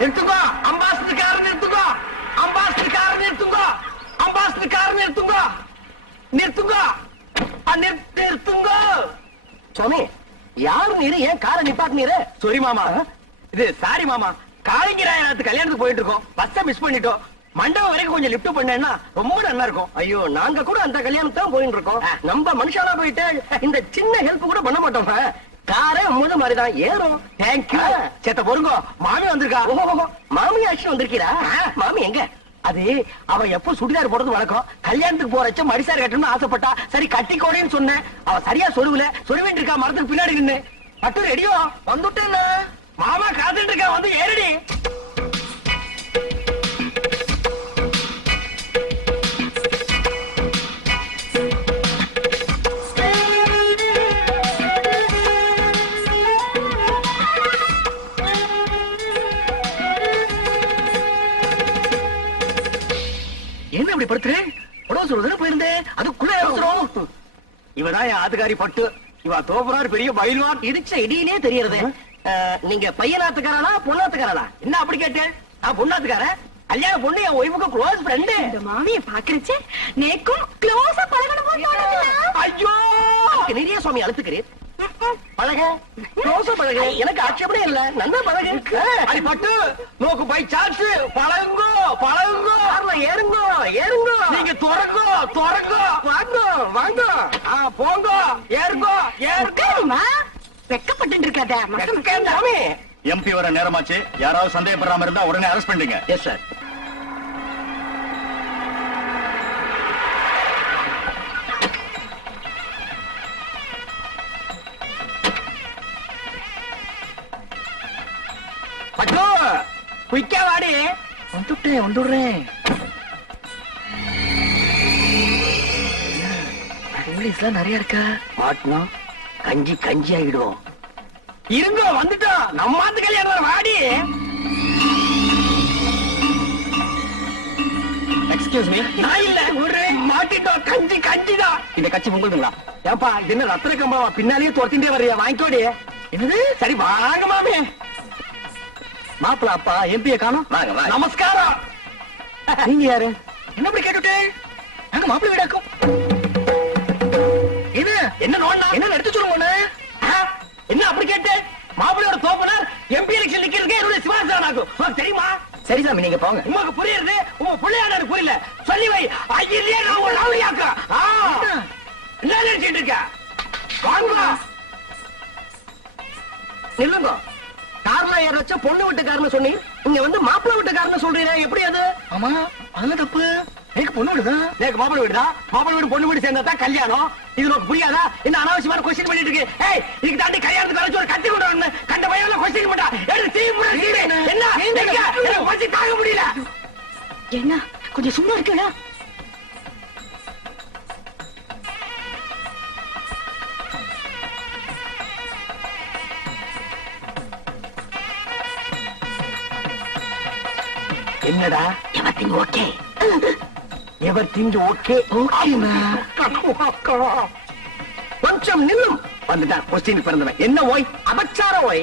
நிறுத்துங்கோ ambassador car நிறுத்துங்கோ ambassador car நிறுத்துங்கோ ambassador car நிறுத்துங்கோ நிறுத்துங்கோ நிறுத்துங்கோ சுவாமி யாரு நீரு ஏன் காரை நிப்பாட்டு நீரு சாரி மாமா இது சாரி மாமா காளிங்கராயத்துக்கு கல்யாணத்துக்கு போயிட்டு இருக்கோம் பஸ்ஸை மிஸ் பண்ணிட்டோம் மண்டபம் வரைக்கும் கொஞ்சம் லிப்ட் பண்ணேன்னா ரொம்ப நல்லா இருக்கும் ஐயோ நாங்க கூட அந்த கல்யாணத்துக்கு தான் போயிட்டு இருக்கோம் நம்ம மனுஷாலா போயிட்டு இந்த சின்ன ஹெல்ப் கூட பண்ண மாட்டோம் காரே முத மாதிரிதான் ஏறும் தேங்க்யூ சேத்த பொறுங்கோ மாமி வந்திருக்கா மாமி ஆட்சி வந்திருக்கீரா மாமி எங்க அது அவ எப்ப சுடிதார் போடுறது வழக்கம் கல்யாணத்துக்கு போறச்ச மடிசார் கட்டணும்னு ஆசைப்பட்டா சரி கட்டிக்கோடேன்னு சொன்னேன் அவ சரியா சொருவல சொருவிட்டு இருக்கா மரத்துக்கு பின்னாடி நின்னு பட்டு ரெடியோ வந்துட்டேன் மாமா காத்துட்டு இருக்கா வந்து ஏறடி என்ன அப்படி படுத்துறேன் உடம்பு சொல்றது போயிருந்தேன் அதுக்குள்ள அவசரம் இவதான் என் ஆத்துக்காரி பட்டு இவ தோப்புறாரு பெரிய பயில்வான் இடிச்ச இடியிலே தெரியறது நீங்க பையனாத்துக்காரனா பொண்ணாத்துக்காரனா என்ன அப்படி கேட்டேன் நான் பொண்ணாத்துக்காரன் கல்யாண பொண்ணு என் ஒய்ஃபுக்கு க்ளோஸ் ஃப்ரெண்டு இந்த மாமியை பாக்குறச்சே நேக்கும் க்ளோஸா பழகணும் ஐயோ நிறைய சுவாமி அழுத்துக்கிறேன் பழக க்ளோஸா பழக எனக்கு ஆட்சேபமே இல்ல நல்லா பழக அடி பட்டு நோக்கு பை சான்ஸ் பழகுங்கோ பழகுங்கோ ஏறுங்கோ ஏறுங்கோ நீங்க துறங்கோ துறங்கோ வாங்கோ வாங்கோ போங்கோ ஏறுங்கோ ஏறுங்கோ வெக்கப்பட்டு இருக்காத எம்பி வர நேரமாச்சு யாராவது சந்தேகப்படாம இருந்தா உடனே அரெஸ்ட் பண்ணுங்க எஸ் சார் பட்டு குயிக்கா வாடி வந்துட்டேன் வந்துடுறேன் போலீஸ்லாம் நிறைய இருக்கா மாட்டினா கஞ்சி கஞ்சி ஆகிடுவோம் இருங்கோ வந்துட்டோம் நம்ம ஆத்து கல்யாணம் வாடி எக்ஸ்கியூஸ் மீ நான் இல்ல ஒரு மாட்டிட்டோம் கஞ்சி கஞ்சிதான் இந்த கட்சி உங்களுங்களா ஏப்பா இது என்ன ரத்தன கம்பளமா பின்னாலேயே துரத்திட்டே வர்றியா வாங்கிக்கோடி என்னது சரி வாங்க மாமே மாப்பிள அப்பா எம்பிய காணோம் வாங்க வாங்க நமஸ்காரம் நீங்க யாரு என்ன அப்படி கேட்டுட்டே நாங்க மாப்பிள வீடாக்கும் இது என்ன நோண்டா என்ன எடுத்து சொல்லுங்க என்ன அப்படி கேட்டு மாப்பிளையோட தோப்பனார் எம்பி எலெக்ஷன் நிக்கிறதுக்கு என்னுடைய சிவாசனாக்கும் உங்களுக்கு தெரியுமா சரி சாமி நீங்க போங்க உங்களுக்கு புரியுது உங்க பிள்ளையாட புரியல சொல்லி வை ஐயிலே நான் ஒரு லாவரியாக்கா என்ன நினைச்சிட்டு இருக்க வாங்க நில்லுங்க கார்ல ஏற வச்ச பொண்ணு வீட்டுக்காரன்னு சொன்னி இங்க வந்து மாப்பிள்ளை வீட்டுக்காரன்னு சொல்றீங்க எப்படி அது ஆமா அது தப்பு எனக்கு பொண்ணு வீடுதான் எனக்கு மாப்பிள்ளை வீடுதான் மாப்பிள்ளை வீடு பொண்ணு வீடு சேர்ந்தா தான் கல்யாணம் இது உனக்கு புரியாதா என்ன அனாவசியமான கொஸ்டின் பண்ணிட்டு இருக்கு ஏய் இதுக்கு தாண்டி கல்யாணத்துக்கு வரைச்சு ஒரு கத்தி விடுறோம்னு கண்ட பையன் கொஸ்டின் பண்ணா எடுத்து தீ புடி என்ன எனக்கு பசி தாங்க முடியல என்ன கொஞ்சம் சும்மா இருக்கடா என்னடா எவர்திங் ஓகே எவர்திங் ஓகே ஓகேனா கொஞ்சம் நில்லும் வந்துட்டான் கொஸ்டின் பிறந்தவன் என்ன ஓய் அபச்சாரம் ஓய்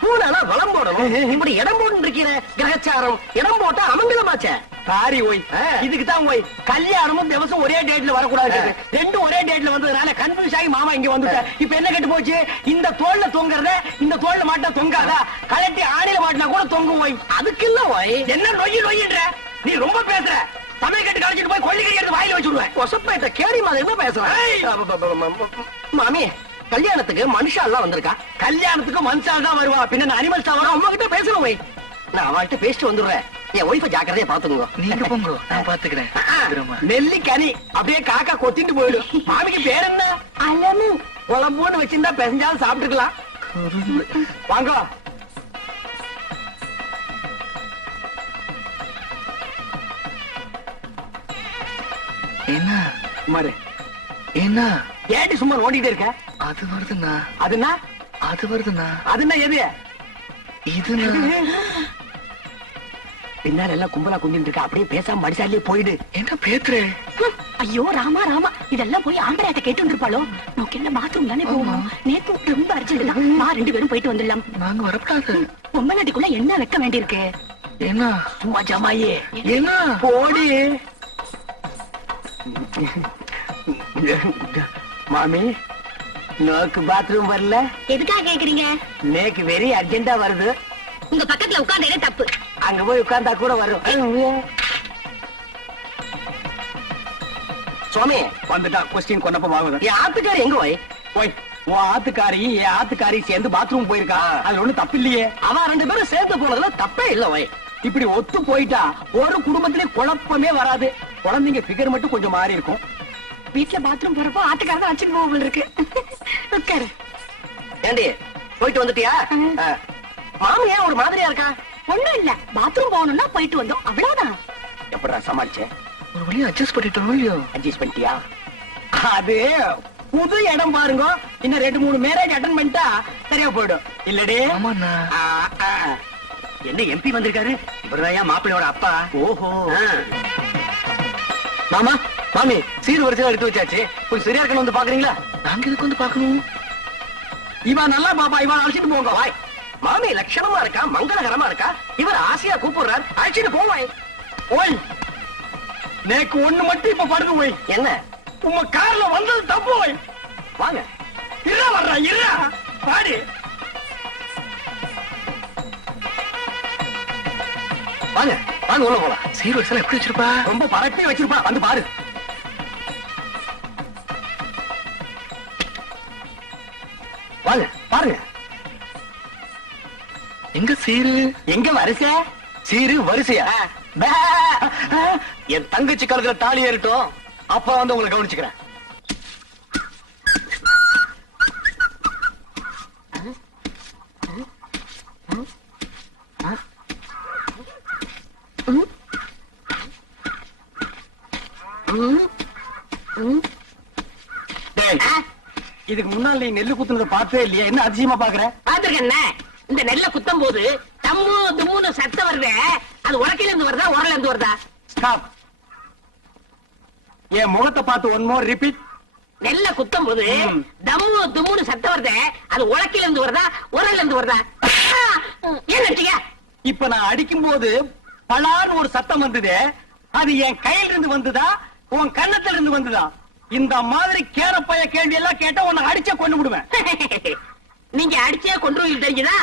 பூனால வளம் போடணும் இப்படி இடம் போட்டு இருக்கிற கிரகச்சாரம் இடம் போட்டா அமங்கலமாச்சே சாரி ஓய் இதுக்கு தான் ஓய் கல்யாணமும் திவசம் ஒரே டேட்ல வரக்கூடாது ரெண்டும் ஒரே டேட்ல வந்ததுனால கன்ஃபியூஸ் ஆகி மாமா இங்க வந்துட்டேன் இப்ப என்ன கேட்டு போச்சு இந்த தோல்ல தொங்குறத இந்த தோல்ல மாட்டா தொங்காதா கலட்டி ஆணில மாட்டினா கூட தொங்கும் ஓய் அதுக்கு இல்ல ஓய் என்ன நொய்யி நொய்யின்ற நீ ரொம்ப பேசுற சமய கட்டு கழிச்சிட்டு போய் கொல்லிக்கறி எடுத்து வாயில வச்சுடுவேன் கொசப்பேட்ட கேடி மாதிரி பேசுறேன் மாமி கல்யாணத்துக்கு மனுஷா எல்லாம் வந்திருக்கா கல்யாணத்துக்கு மனுஷால் தான் வருவா பின்ன அனிமல்ஸா வரும் அம்மா கிட்ட பேசுறேன் போய் நான் அவள்கிட்ட பேசிட்டு வந்துடுறேன் என் ஒய்ஃபை ஜாக்கிரதையா பாத்துங்க நீங்க போங்க நான் பாத்துக்கிறேன் நெல்லி கனி அப்படியே காக்கா கொத்திட்டு போயிடும் மாமிக்கு பேர் என்ன அலமு குழம்புன்னு வச்சிருந்தா பெஞ்சாலும் சாப்பிட்டுக்கலாம் வாங்க என்ன மாறு என்ன ஏடி சும்மா ஓடிட்டே இருக்க அது வருதுண்ணா அதுன்னா அது வருதுண்ணா அதுன்னா எது இதுண்ணா பின்னால எல்லாம் கும்பலா குந்திட்டு இருக்க அப்படியே பேசாம மடிசாலே போயிடு என்ன பேத்துறே ஐயோ ராமா ராமா இதெல்லாம் போய் ஆம்பளையாட்ட கேட்டு இருப்பாளோ நமக்கு என்ன பாத்ரூம் தானே போகணும் நேத்து ரொம்ப அர்ஜென்ட் தான் நான் 2 பேரும் போயிட்டு வந்துடலாம் நாங்க வரப்படாது பொம்மநாட்டிக்குள்ள என்ன வைக்க வேண்டியிருக்கு என்ன சும்மா ஜமாயே என்ன போடி மாமி நோக்கு பாத்ரூம் வரல எதுக்காக கேக்குறீங்க? நேக்கு வெரி அர்ஜென்டா வருது உங்க பக்கத்துல உட்கார்ந்ததே தப்பு. அங்க போய் உட்கார்ந்தா கூட வரும் சுவாமி வந்துட்டா கொஸ்டின் கொன்னப்ப ஆகுது. என் ஆத்துக்காரி எங்க போய் போய் உன் ஆத்துக்காரி என் ஆத்துக்காரி சேர்ந்து பாத்ரூம் போயிருக்கா. அதுல ஒண்ணு தப்பு இல்லையே. அவன் 2 பேரும் சேர்ந்து போனதுல தப்பே இல்ல வை இப்படி ஒத்து போயிட்டா ஒரு குடும்பத்திலே குழப்பமே வராது. குழந்தைங்க ஃபிகர் மட்டும் கொஞ்சம் மாறி இருக்கும். வீட்டுல பாத்ரூம் போறப்போ ஆத்துக்காரதான் அடிச்சுட்டு போக இருக்கு. உட்காரு. ஏண்டி போயிட்டு வந்துட்டியா மாமி ஏன் ஒரு மாதிரியா இருக்கா ஒண்ணும் இல்ல, பாத்ரூம் போகணும்னா போயிட்டு வந்தோம், அவ்வளவுதான். எப்படா சமாளிச்சேன் ஒரு வழியா அட்ஜஸ்ட் பண்ணிட்டோம் இல்லையோ? அட்ஜஸ்ட் பண்ணிட்டியா அது புது இடம் பாருங்க இன்னும் 2-3 மேரேஜ் அட்டன் பண்ணிட்டா சரியா போயிடும் இல்லடே ஆமாண்ணா. என்ன எம்பி வந்திருக்காரு இவர்தான் மாப்பிள்ளையோட அப்பா ஓஹோ. மாமா மாமி சீர் வரிசையா எடுத்து வச்சாச்சு கொஞ்சம் சரியா இருக்கணும் வந்து பாக்குறீங்களா நாங்க எதுக்கு வந்து பாக்கணும்? இவன் நல்லா பாப்பா இவன் அழைச்சிட்டு போங்க வாய் மாமி லட்சணமா இருக்கா மங்களகரமா இருக்கா இவர் ஆசையா கூப்பிடுறார் அழைச்சிட்டு போவாய் ஓய் நேக்கு ஒண்ணு மட்டும் இப்ப படுது. போய் என்ன உங்க கார்ல வந்தது தப்பு. போய் வாங்க இருடா வர்றா இருடா பாடி. வாங்க வாங்க உள்ள போலாம் சீர் வரிசையில எப்படி வச்சிருப்பா? ரொம்ப பரப்பி வச்சிருப்பா வந்து பாரு. வாங்க பாருங்க எங்க சீரு? எங்க வரிசை சீரு வரிசையா? பே. என் தங்கச்சி கழுத்துல தாலி ஏறிட்டோம். அப்ப வந்து உங்களை கவனிச்சுக்கிறேன். டேய், இதுக்கு முன்னால நீ நெல்லு குத்துனதை பார்த்தே இல்லையா? என்ன அதிசயமா பாக்குற? பாத்துருக்கேன். இந்த நெல்ல குத்தும் போது தம்மு தும்முன்னு சத்தம் வருதே, அது உலக்கையில இருந்து வருதா உரல இருந்து வருதா? ஸ்டாப். என் முகத்தை பார்த்து ஒன் மோர் ரிப்பீட். நெல்ல குத்தும் போது தம்மு தும்முன்னு சத்தம் வருதே, அது உலக்கையில இருந்து வருதா உரல இருந்து வருதா? ஏன் நட்டீங்க? இப்ப நான் அடிக்கும் போது பலான்னு ஒரு சத்தம் வந்தது. அது என் கையில இருந்து வந்ததா உன் கன்னத்துல இருந்து வந்ததா? இந்த மாதிரி கேரப்பைய கேள்வி எல்லாம் கேட்டா உன்னை அடிச்சே கொண்டு விடுவேன். நீங்க அடிச்சே கொண்டு தெரியுதா?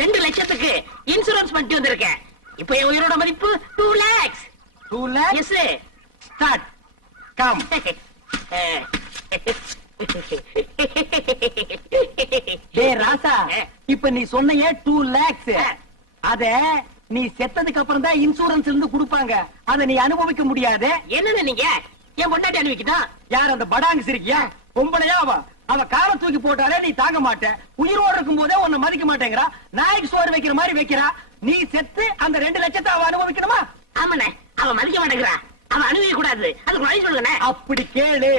2 லட்சத்துக்கு இன்சூரன்ஸ் பண்ணிட்டு வந்திருக்கேன். இப்ப என் உயிரோட மதிப்பு 2 lakhs. 2 lakhs. Yes. Start. Come. டேய் ராசா, இப்ப நீ சொன்னியே 2 lakhs. அத நீ செத்ததுக்கு அப்புறம் தான் இன்சூரன்ஸ் இருந்து கொடுப்பாங்க. அத நீ அனுபவிக்க முடியாது. என்னன்னு நீங்க என் பொண்டாட்டி அனுப்பிக்கிட்டா? யார் அந்த படாங்கு சிரிக்கியா? பொம்பளையா அவ காரை தூக்கி போட்டாலே நீ தாங்க மாட்ட. உயிரோடு இருக்கும் போதே உன்னை மதிக்க மாட்டேங்கிறா. நாய்க்கு சோறு வைக்கிற மாதிரி வைக்கிறா. நீ செத்து அந்த 2 லட்சத்தை அவ அனுபவிக்கணுமா? ஆமாண்ணே, அவ மதிக்க மாட்டேங்கிறா. அவ அனுபவிக்க கூடாது. அதுக்கு வழி சொல்லுங்க. அப்படி கேளு.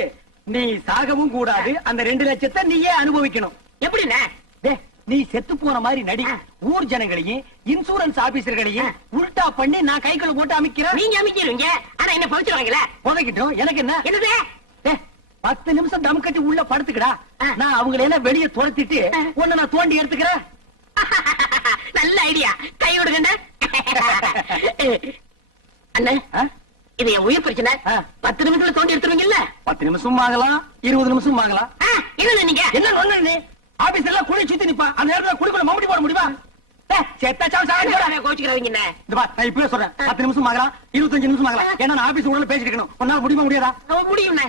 நீ சாகவும் கூடாது. அந்த 2 லட்சத்தை நீயே அனுபவிக்கணும். எப்படிண்ணே? டேய், நீ செத்து போன மாதிரி நடி. ஊர் ஜனங்களையும் இன்சூரன்ஸ் ஆபீசர்களையும் உல்டா பண்ணி நான் கைக்குள்ள போட்டு அமைக்கிறேன். நீங்க அமைக்கிறீங்க, ஆனா என்ன பவிச்சிருவாங்களே. புதைக்கிட்டோம். எனக்கு என்ன? என்னது? டேய், 10 நிமிஷம் தம் கட்டி உள்ள படுத்துக்கடா. நான் அவங்களை எல்லாம் வெளியே துரத்திட்டு உன்னை நான் தோண்டி எடுத்துக்கிறேன். நல்ல ஐடியா. கை விடுங்க அண்ணே. இது என் உயிர் பிரச்சனை. 10 நிமிஷத்துல தோண்டி எடுத்துருவீங்கல்ல? 10 நிமிஷம் ஆகலாம், 20 நிமிஷம் ஆகலாம். என்ன நீங்க என்ன ஒண்ணு நீ ஆபீஸ் எல்லாம் குழி சுத்தி நிப்பா. அந்த நேரத்துல குடிக்குள்ள மம்படி போட முடியுமா? கோச்சுக்கிறாங்க. நான் இப்பவே சொல்றேன். 10 நிமிஷம் ஆகலாம், 25 நிமிஷம் ஆகலாம். ஏன்னா நான் ஆபீஸ் உள்ள பேசிட்டு இருக்கணும். உன்னால முடியுமா முடியாதா? முடியும்.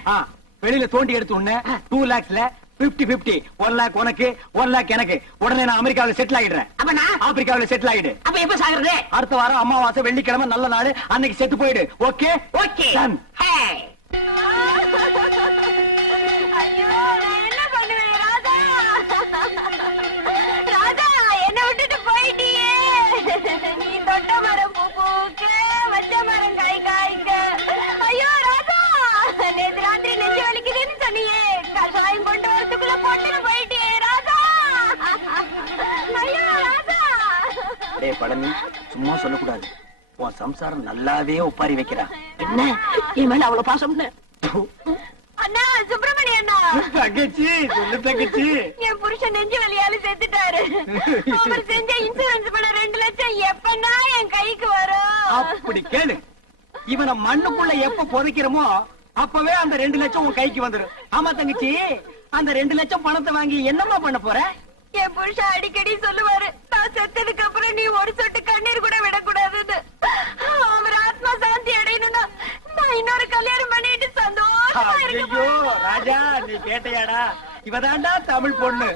வெளியில தோண்டி எடுத்து உடனே 2 lakhsல 50-50. 1 lakh உனக்கு, 1 lakh எனக்கு. உடனே நான் அமெரிக்காவில செட்டில் ஆயிடுறேன். அப்ப நான் ஆப்பிரிக்காவில செட்டில் ஆயிடு. அப்ப எப்ப சாகுறது? அடுத்த வாரம் அமாவாசை வெள்ளிக்கிழமை நல்ல நாள். அன்னைக்கு செத்து போயிடு. Okay okay. ஐயோ, நான் என்ன பண்ணுவேன் ராதா? ராதா, என்ன விட்டுட்டு போயிட்டியே. நீ தொட்ட மரம் பூ பூக்க, வச்ச மரம் காய் காய்க்க. ஐயோ ராதா, நேத்து ராத்திரி நெஞ்சு வலிக்குதுன்னு சொன்னியே, கஷாயம் கொண்டு வரதுக்குள்ள போட்டுன்னு போயிட்டியே ராதா. ஐயோ ராதா. டேய் பழனி, சும்மா சொல்லக்கூடாது. உன் சம்சாரம் நல்லாவே ஒப்பாரி வைக்கிறா. என்ன என் மேல அவ்வளவு பாசம்? அண்ணா, சுப்பிரமணிய அண்ணா. தங்கச்சி, சொல்லு தங்கச்சி. என் புருஷன் நெஞ்சு வலியால செத்துட்டாரு. அவர் செஞ்ச இன்சூரன்ஸ் பண்ண 2 லட்சம் எப்பன்னா என் கைக்கு வரும்? இப்படி கேளு, இவனை மண்ணுக்குள்ள எப்ப புதைக்கிறோமோ அப்பவே அந்த 2 லட்சம் உன் கைக்கு வந்துடும். ஆமா தங்கச்சி, அந்த 2 லட்சம் பணத்தை வாங்கி என்னம்மா பண்ண போற? என் புருஷன் அடிக்கடி சொல்லுவாரு, நான் செத்ததுக்கு அப்புறம் நீ ஒரு சொட்டு கண்ணீர் கூட விடக்கூடாதுன்னு. அவர் ஆத்மா சாந்தி அடையணும்னா நான் இன்னொரு கல்யாணம் பண்ணிட்டு சந்தோஷமா ஐயோ இருக்க ராஜா, நீ கேட்டையாடா? இவதாண்டா தமிழ் பொண்ணு.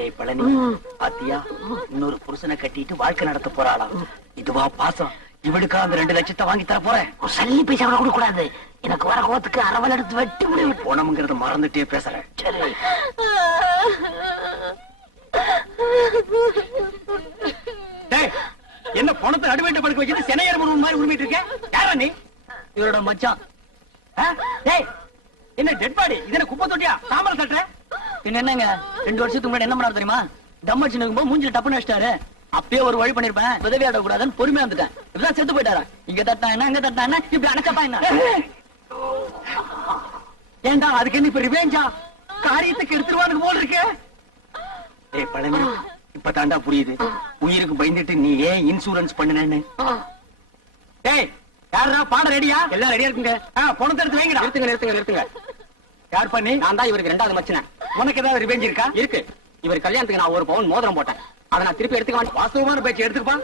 ஏய் பழனி, பாத்தியா, இன்னொரு புருஷனை கட்டிட்டு வாழ்க்கை நடத்த போறாளாம். இதுவா பாசம்? இவளுக்கா அந்த 2 லட்சத்தை வாங்கி தர போறேன். ஒரு சல்லி பைசா கூட கொடுக்க கூடாது. எனக்கு வர கோத்துக்கு அரவல் எடுத்து வெட்டி முடியும். போனமுங்கிறத மறந்துட்டே பேசுறேன். சரி. டேய், என்ன பணத்தை நடுவேட்ட படுக்க வச்சுட்டு சென்னையர் முருகன் மாதிரி உருமிட்டு இருக்க? யாரா நீ? இவரோட மச்சான். ஆ? டேய், என்ன டெட் பாடி? இது என்ன குப்பை தொட்டியா? தாமரை தட்டுற? பின்ன என்னங்க, 2 வருஷத்துக்கு முன்னாடி என்ன பண்ணாரு தெரியுமா? தம் அடிச்சு நிக்கும்போது மூஞ்சில டப்புன்னு வச்சிட்டாரு. அப்பயே ஒரு வழி பண்ணிருப்பேன், உதவி ஆட கூடாதுன்னு பொறுமையா இருந்துட்டேன். இப்பதான் செத்து போயிட்டாரா? இங்க தட்டா என்ன, அங்க தட்டா என்ன, இப்படி அணைச்சப்பா என்ன? ஏண்டா அதுக்கு என்ன இப்ப ரிவேஞ்சா? காரியத்துக்கு எடுத்துருவானுக்கு போல இருக்கு. ஏய் பழனி, இப்ப தாண்டா புரியுது உயிருக்கு பயந்துட்டு நீ ஏன் இன்சூரன்ஸ் பண்ணுனேன்னு. ஏய், யாரா பாட ரெடியா? எல்லாம் ரெடியா இருக்குங்க. பணத்தை எடுத்து வைங்கடா. நிறுத்துங்க. யார் பண்ணி? நான் தான் இவருக்கு 2வது மச்சனேன். உனக்கு ஏதாவது ரிவேஞ்ச் இருக்கா? இருக்கு. இவர் கல்யாணத்துக்கு நான் 1 பவுன் மோதிரம் போட்டேன். அதை நான் திருப்பி எடுத்துக்க மாட்டேன். வாஸ்தவமான பேச்சு எடுத்துக்கப்பா.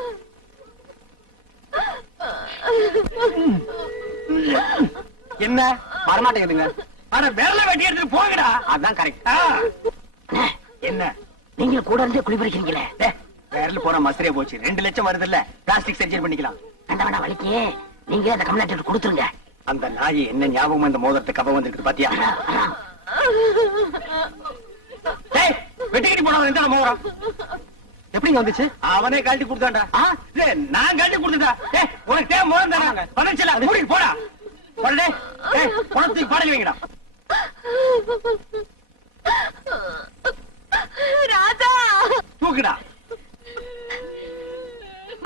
என்ன வரமாட்டேங்குதுங்க. ஆனா விரல வெட்டி எடுத்துட்டு போங்கடா. அதான் கரெக்ட். என்ன நீங்க கூட இருந்தே குளிப்பறிக்கிறீங்களே. விரல் போன மசரே போச்சு. 2 லட்சம் வருது இல்ல, பிளாஸ்டிக் சர்ஜரி பண்ணிக்கலாம். வேண்டாம் வலிக்கு நீங்க அந்த கம்யூனிட்டி கொடுத்துருங்க. அந்த நாய் என்ன ஞாபகம் இந்த மோதிரத்தை கவ வந்திருக்கு பாத்தியா? வெட்டிக்கிட்டு போனவன் எந்த மோதிரம் எப்படிங்க வந்துச்சு? அவனே கழட்டி கொடுத்தான்டா. நான் கழட்டி கொடுத்துட்டா. உனக்கு தேவை மோதிரம் தானே? வந்துச்சுல, மூடிட்டு போடா. போடே. பணத்துக்கு பாடல் வைங்கடா. ராஜா. தூக்குடா.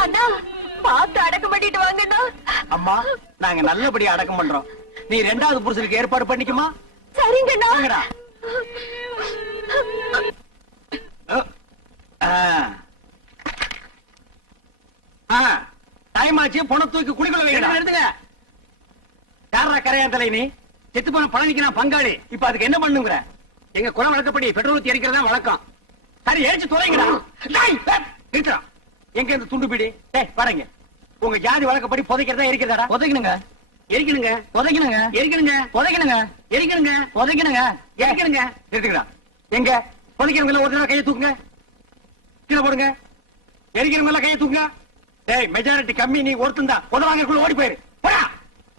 அண்ணா, பார்த்து அடக்கம் பண்ணிட்டு வாங்கண்ணா. அம்மா, நாங்க நல்லபடியா அடக்கம் பண்றோம். நீ 2வது புருஷனுக்கு ஏற்பாடு பண்ணிக்குமா? சரிங்கண்ணா. வாங்கடா. டைம் ஆச்சு, பணம் தூக்கி குடிக்குள்ள வைங்கடா. எடுத்துங்க. யாரா கரையான் தலை நீ? செத்து போன பழனிக்கு நான் பங்காளி. இப்ப அதுக்கு என்ன பண்ணுங்கிற? எங்க குலம் வழக்கப்படி பெட்ரோல் ஊத்தி எரிக்கிறதா வழக்கம். சரி, எரிச்சு தொலைங்கடா. நிறுத்தா. எங்க இந்த துண்டு பீடி? பாருங்க, உங்க ஜாதி வழக்கப்படி புதைக்கிறதா எரிக்கிறதா? புதைக்கணுங்க. எரிக்கணுங்க. புதைக்கணுங்க. எரிக்கணுங்க. புதைக்கணுங்க. எரிக்கணுங்க. புதைக்கணுங்க. எரிக்கணுங்க. நிறுத்துக்கடா. எங்க புதைக்கிறவங்க ஒரு நாள் கையை தூக்குங்க. கீழே போடுங்க. எரிக்கிறவங்க எல்லாம் கையை தூக்குங்க. மெஜாரிட்டி கம்மி, நீ ஒருத்தன் தான். உதவாங்கக்குள்ள ஓடி போயிரு. போடா.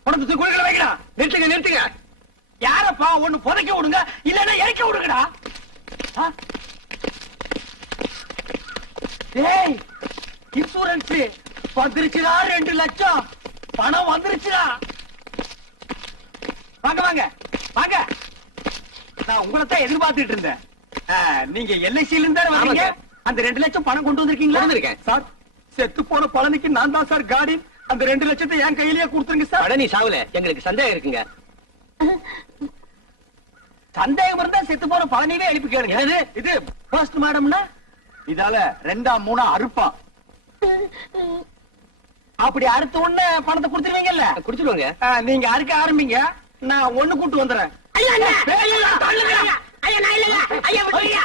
பணத்தை தூக்கி குளிக்கல வைக்கடா. நிறுத்துங்க. யாரப்பா? ஒண்ணு புதைக்க விடுங்க, இல்லன்னா எரிக்க விடுங்கடா. இன்சூரன்ஸ் வந்துருச்சுடா. 2 லட்சம் பணம் வந்துருச்சுடா. வாங்க. நான் உங்களைத்தான் எதிர்பார்த்துட்டு இருந்தேன். நீங்க எல்ஐசில இருந்தா வரீங்க. அந்த 2 லட்சம் பணம் கொண்டு வந்திருக்கீங்களா? வந்திருக்கேன். சார், செத்து போன பழனிக்கு நான் தான் சார் காடி. அந்த 2 லட்சத்தை என் கையிலேயே கொடுத்துருங்க சார். பழனி சாவுல எங்களுக்கு சந்தேகம் இருக்குங்க. சந்தேகம் இருந்தா செத்து போன பழனியே எழுப்பி கேளுங்க. இது போஸ்ட் மாடம்னா இதால 2ஆ 3ஆ அறுப்பா. அப்படி அறுத்த உடனே பணத்தை கொடுத்துருவீங்கல்ல? குடிச்சிருவாங்க. நீங்க அறுக்க ஆரம்பிங்க, நான் ஒண்ணு கூட்டு வந்துடுறேன். ஐயா, நான் இல்ல. ஐயா, விட்டுருங்க.